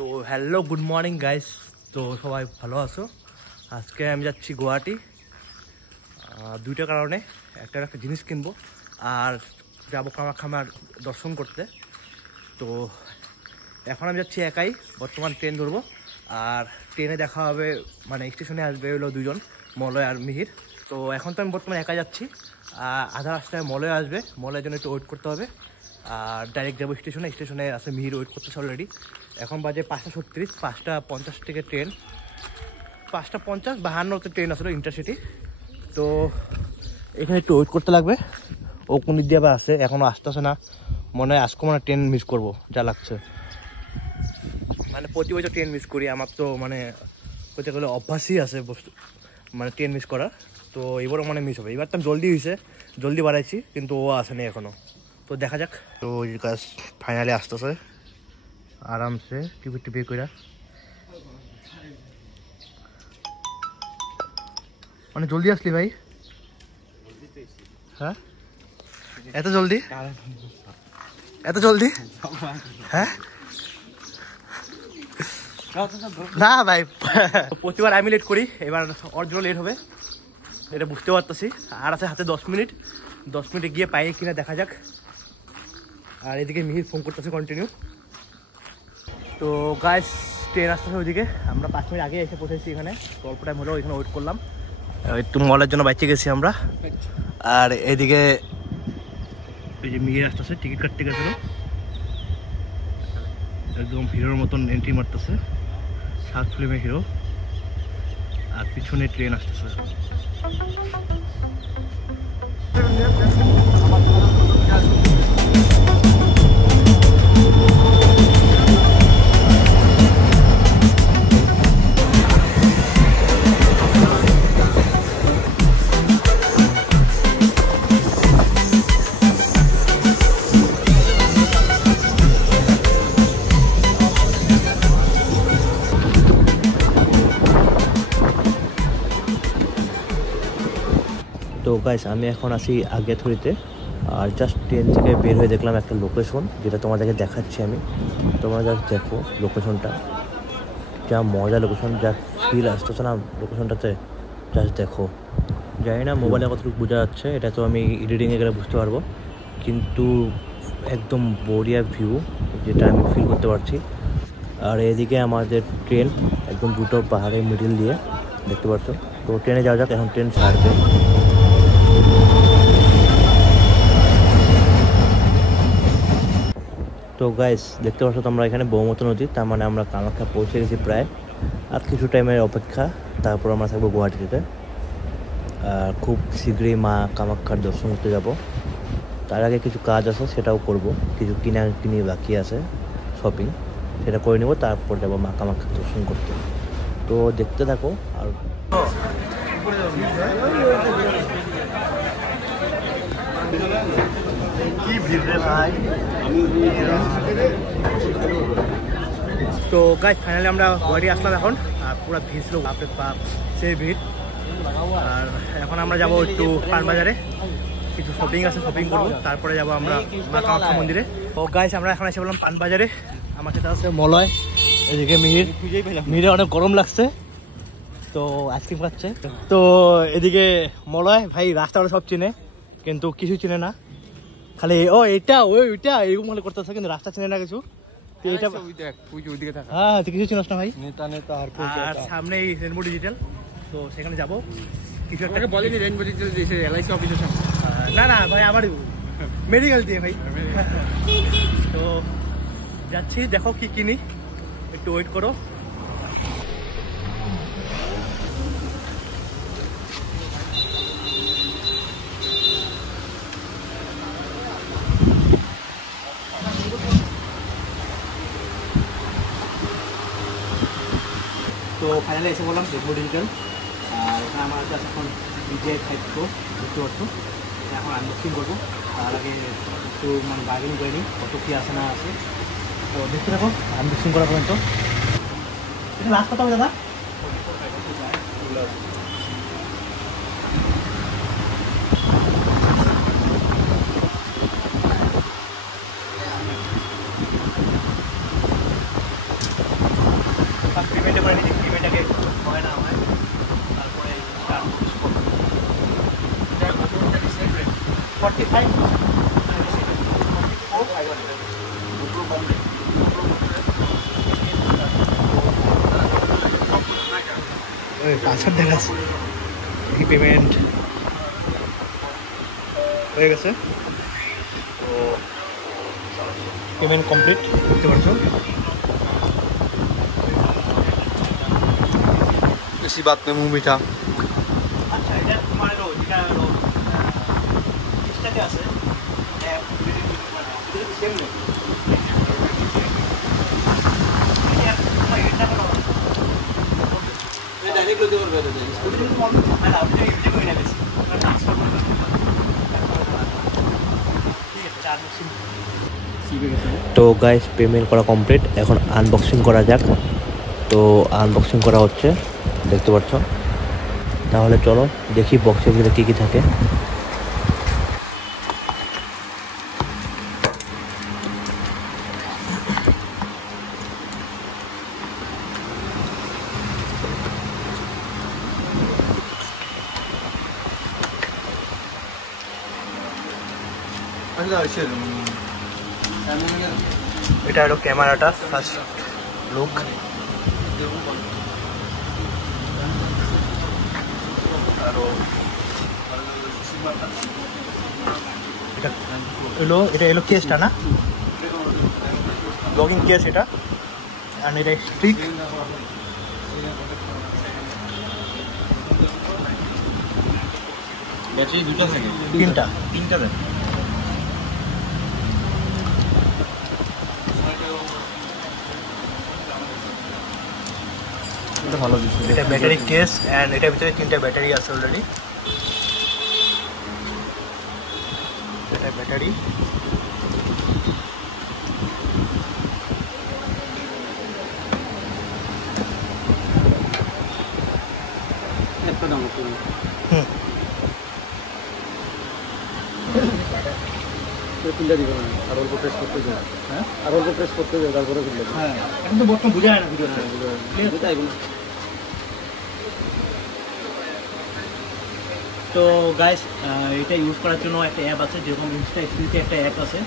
তো hello good morning guys. তো সবাই ভালো আছো? আজকে আমি যাচ্ছি গুয়াহাটি দুইটা কারণে। একটা জিনিস কিনবো আর যাবো কামাখ্যামার দর্শন করতে। তো এখন আমি যাচ্ছি একাই, বর্তমান ট্রেন ধরবো। আর ট্রেনে দেখা হবে, মানে স্টেশনে আসবে হলো দুজন, মলয় আর মিহির। তো এখন তো আমি বর্তমানে একা যাচ্ছি, আধা রাস্তায় মলয় আসবে, মলয়ের জন্য একটু ওয়েট করতে হবে। আর ডাইরেক্ট যাবো স্টেশনে আছে মিহির ওয়েট করতেছে অলরেডি। এখন বাজে 5:36, 5:50 থেকে ট্রেন, 5:50 52তে ট্রেন আসলে ইন্টারসিটি। তো এখানে একটু ওয়েট করতে লাগবে। ও কোন দিক দিয়ে আবার আসে, এখনও আসতেছে না, মনে হয় আজকে মানে ট্রেন মিস করবো যা লাগছে। মানে প্রতি বছর ট্রেন মিস করি, আমার তো মানে বলতে গেলে অভ্যাসই আছে মানে ট্রেন মিস করা। তো এবারও মানে মিস হবে। এবার তো জলদি হয়েছে, জলদি বাড়াইছি, কিন্তু ও আসেনি এখনও। তো দেখা যাক। তো ওই কাজ ফাইনালি আসতেছে আরামসে টিপি করে। মানে জলদি আসলি ভাই? হ্যাঁ, এত জলদি হ্যাঁ? না ভাই, প্রতিবার আমি লেট করি, এবার ওর জন্য লেট হবে, এটা বুঝতে পারতেছি। আর আছে হাতে 10 মিনিট, 10 মিনিটে গিয়ে পাই কিনা দেখা যাক। আর এদিকে মিহির ফোন করতেছে কন্টিনিউ। তো গাইস ট্রেন আসতেছে ওইদিকে, আমরা 5 মিনিট আগে এসে পৌঁছেছি এখানে। অল্প টাইম হলেও এখানে ওয়েট করলাম, একটু মলের জন্য বাইচে গেছি আমরা। আর এদিকে এই যে মিহির আসতেছে, টিকিট কাটতে গেছিল, একদম হিরোর মতন এন্ট্রি মারতেছে, 7 ফিল্মের হিরো। আর পিছনে ট্রেন আসতেছে। তো গাইস আমি এখন আছি আগেরথলিতে। আর জাস্ট ট্রেন থেকে বের হয়ে দেখলাম একটা লোকেশন, যেটা তোমাদেরকে দেখাচ্ছি আমি। তোমরা জাস্ট দেখো লোকেশনটা, যা মজা লোকেশন, যা ফিল আসতেছে না লোকেশনটাতে, জাস্ট দেখো। জানি না মোবাইলে কতটুকু বোঝা যাচ্ছে, এটা তো আমি এডিটিংয়ে গেলে বুঝতে পারবো, কিন্তু একদম বড়িয়া ভিউ, যেটা আমি ফিল করতে পারছি। আর এদিকে আমাদের ট্রেন একদম দুটো পাহাড়ের মিডিল দিয়ে, দেখতে পাচ্ছ। তো ট্রেনে যাওয়া যাক, এখন ট্রেন ছাড়বে। তো গাইস দেখতে পাচ্ছ তোমরা এখানে ব্রহ্মপুত্র নদী, তার মানে আমরা কামাখ্যা পৌঁছে গেছি প্রায়। আর কিছু টাইমের অপেক্ষা, তারপর আমরা থাকবো গুয়াহাটিতে। আর খুব শীঘ্রই মা কামাখ্যার দর্শন করতে যাব। তার আগে কিছু কাজ আছে, সেটাও করব, কিছু কিনি বাকি আছে, শপিং, সেটা করে নেব, তারপর যাবো মা কামাখ্যার দর্শন করতে। তো দেখতে থাকো। আর কি ভিড় রে ভাই। তো গাইস ফাইনালি আমরা গুয়াহাটি আসলাম এখন। আর পুরো ভিড় ছিল, বাপরে বাপ সেই ভিড়। আর এখন আমরা যাবো একটু পানবাজারে, কিছু শপিং আছে, শপিং করবো, তারপরে যাবো আমরা মা কামাখ্যা মন্দিরে। তো গাইস আমরা এখন এসে বললাম পানবাজারে। আমার সাথে আছে মলয়, এদিকে মিহির অনেক গরম লাগছে, তো আইসক্রিম খাচ্ছে। তো এদিকে মলয় ভাই রাস্তা সব চিনে, কিন্তু কিছু চিনে না, খালি এটা ওইটা এরকম মনে করতেছে, কিন্তু রাস্তা চিনে না কিছু। হ্যাঁ তুই কিছু চিনিস না ভাই। আর সামনেই রেনবো ডিজিটাল, তো সেখানে যাবো। কিছু একটা বলেনি রেনবো ডিজিটাল এলআইসি অফিসের সামনে? না ভাই, আমার মেডিকেল দিয়ে ভাই। তো যাচ্ছি, দেখো কি কিনি, একটু ওয়েট করো। তো ফাইনালি এসে বললাম রেনবো ডিজিটাল। আর এখানে আমার কাছে এখন DJI 5 Pro দেখতে পাচ্ছ, এখন আনবক্সিং করবো। তার আগে একটু মানে বার্গেনিং করে নিই, কত কী আসে না আছে। তো দেখতে থাকো আনবক্সিং করা পর্যন্ত। এটা লাস্ট কত হবে দাদা? দেখতে পারেন যে পেমেন্টটাকে হয় না হয়, তারপরে 45 পাঁচশো দেখাচ্ছে এই পেমেন্ট হয়ে গেছে। তো পেমেন্ট কমপ্লিট করতে পারছো। इसी बात में मुंह मीठा। আচ্ছা এটা তোমার যেটা ইনস্টাতে আছে সেম নেই। তো গাইস পেমেন্ট করা কমপ্লিট, এখন আনবক্সিং করা যাক। তো আনবক্সিং করা হচ্ছে দেখতে পাচ্ছ। তাহলে চলো দেখি বক্সের ভিতরে কী কী থাকে। এটা হলো ক্যামেরাটা ফার্স্ট লুক। এটা এলো কেসটা না, লগিং কেস এটা। আর এটা স্টিক, ব্যাটারি দুটো থাকে, তিনটা থাকে। এটা ভালো দিচ্ছে। এটা ব্যাটারি কেস অ্যান্ড এটার ভিতরে তিনটা ব্যাটারি আছে অলরেডি। এটা ব্যাটারি, খুলে দিবে না, আর অল্প প্রেস করতে যায়। হ্যাঁ, আর অল্প প্রেস করতে যায়, তারপরে খুলে দিবে। হ্যাঁ এখন তো বর্তমান বোঝা যায় না ভিডিও। তো গাইস এটা ইউজ করার জন্য একটা অ্যাপ আছে, যেরকম ইনস্টা থ্রিতে একটা অ্যাপ আছে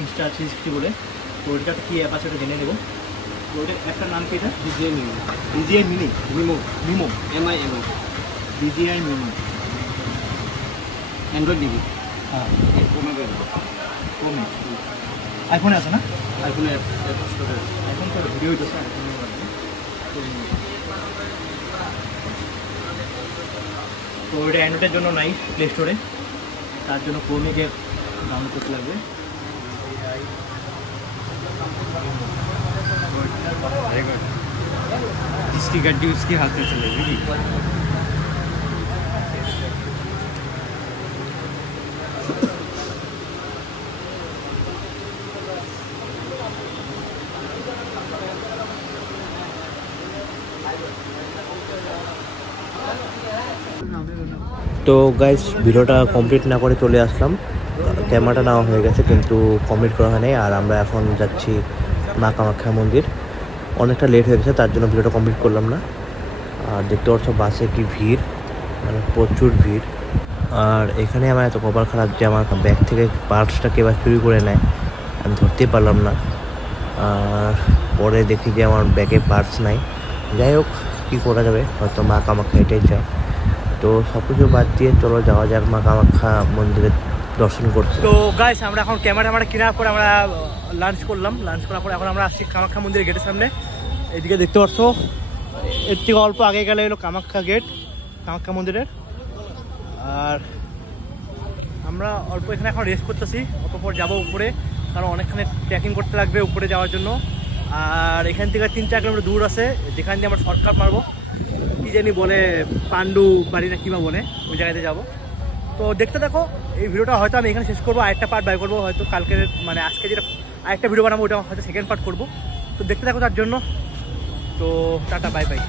ইনস্টা 360 বলে। তো ওইটা কী অ্যাপ আছে ওটা জেনে নেব। তো ওইটার অ্যাপটার নাম কি? এটা DJI Mimo। DJI mini Mimo Mimo MIMO। DJI Mimo Android নিবি? হ্যাঁ ফোনে আইফোনে আছে না? আইফোনে আইফোন তো ভিডিও হইতেছে আইফোনে। তো ওইটা অ্যান্ড্রয়েডের জন্য নাই প্লে স্টোরে, তার জন্য ক্রোমিকে ডাউনলোড করতে লাগবে। जिसकी गड्डी उसकी हाथ में चलेगी। তো গাইস ভিডিওটা কমপ্লিট না করে চলে আসলাম। ক্যামেরাটা নেওয়া হয়ে গেছে কিন্তু কমপ্লিট করা হয়নি। আর আমরা এখন যাচ্ছি মা কামাখ্যা মন্দির। অনেকটা লেট হয়ে গেছে, তার জন্য ভিডিওটা কমপ্লিট করলাম না। আর দেখতে পাচ্ছ বাসে কি ভিড়, মানে প্রচুর ভিড়। আর এখানে আমার এত কপাল খারাপ যে আমার ব্যাগ থেকে পার্সটা কেউ চুরি করে নেয়, আমি ধরতেই পারলাম না। আর পরে দেখি যে আমার ব্যাগে পার্স নাই। যাই হোক কী করা যাবে, হয়তো মা কামাখ্যা এটাই চায়। তো সব কিছু বাদ দিয়ে চলো যাওয়া যাক মা কামাখ্যা মন্দিরে দর্শন করতে। তো গাইস আমরা এখন ক্যামেরা কেনার পর আমরা লাঞ্চ করলাম। লাঞ্চ করার পর এখন আমরা আসছি কামাখ্যা মন্দিরের গেটের সামনে। এদিকে দেখতে পাচ্ছ, এর থেকে অল্প আগে গেলে এলো কামাখ্যা গেট, কামাখ্যা মন্দিরের। আর আমরা অল্প এখানে এখন রেস্ট করতেছি, অল্প পর যাবো উপরে, কারণ অনেকখানে ট্রেকিং করতে লাগবে উপরে যাওয়ার জন্য। আর এখান থেকে 3-4 কিলোমিটার দূর আছে, যেখান দিয়ে আমরা শর্টকাট মারবো, কি জানি বলে পাণ্ডু বাড়ি না কিবা বলে, ওই জায়গাতে যাবো। তো দেখতে দেখো এই ভিডিওটা হয়তো আমি এখানে শেষ করবো, আরেকটা পার্ট বাই করবো হয়তো কালকের, মানে আজকে যেটা আরেকটা ভিডিও বানাবো ওটা হয়তো সেকেন্ড পার্ট করবো। তো দেখতে থাকো তার জন্য। তো টাটা বাই বাই।